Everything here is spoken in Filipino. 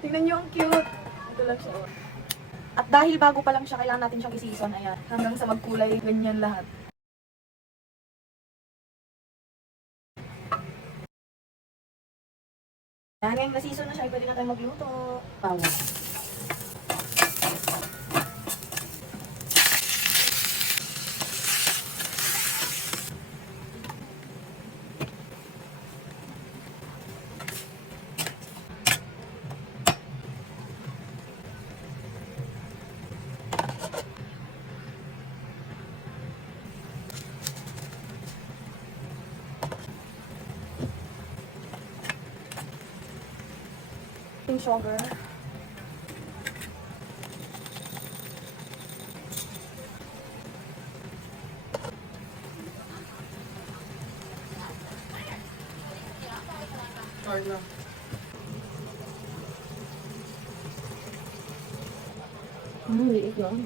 Tingnan nyo, ang cute. Ito lang siya, oh. At dahil bago pa lang siya, kailangan natin siyang i-season. Ayan, hanggang sa magkulay, ganyan lahat. Ayan, ngayon na-season na siya, pwede na tayo magluto. Bawang. Sugar. Liit lang.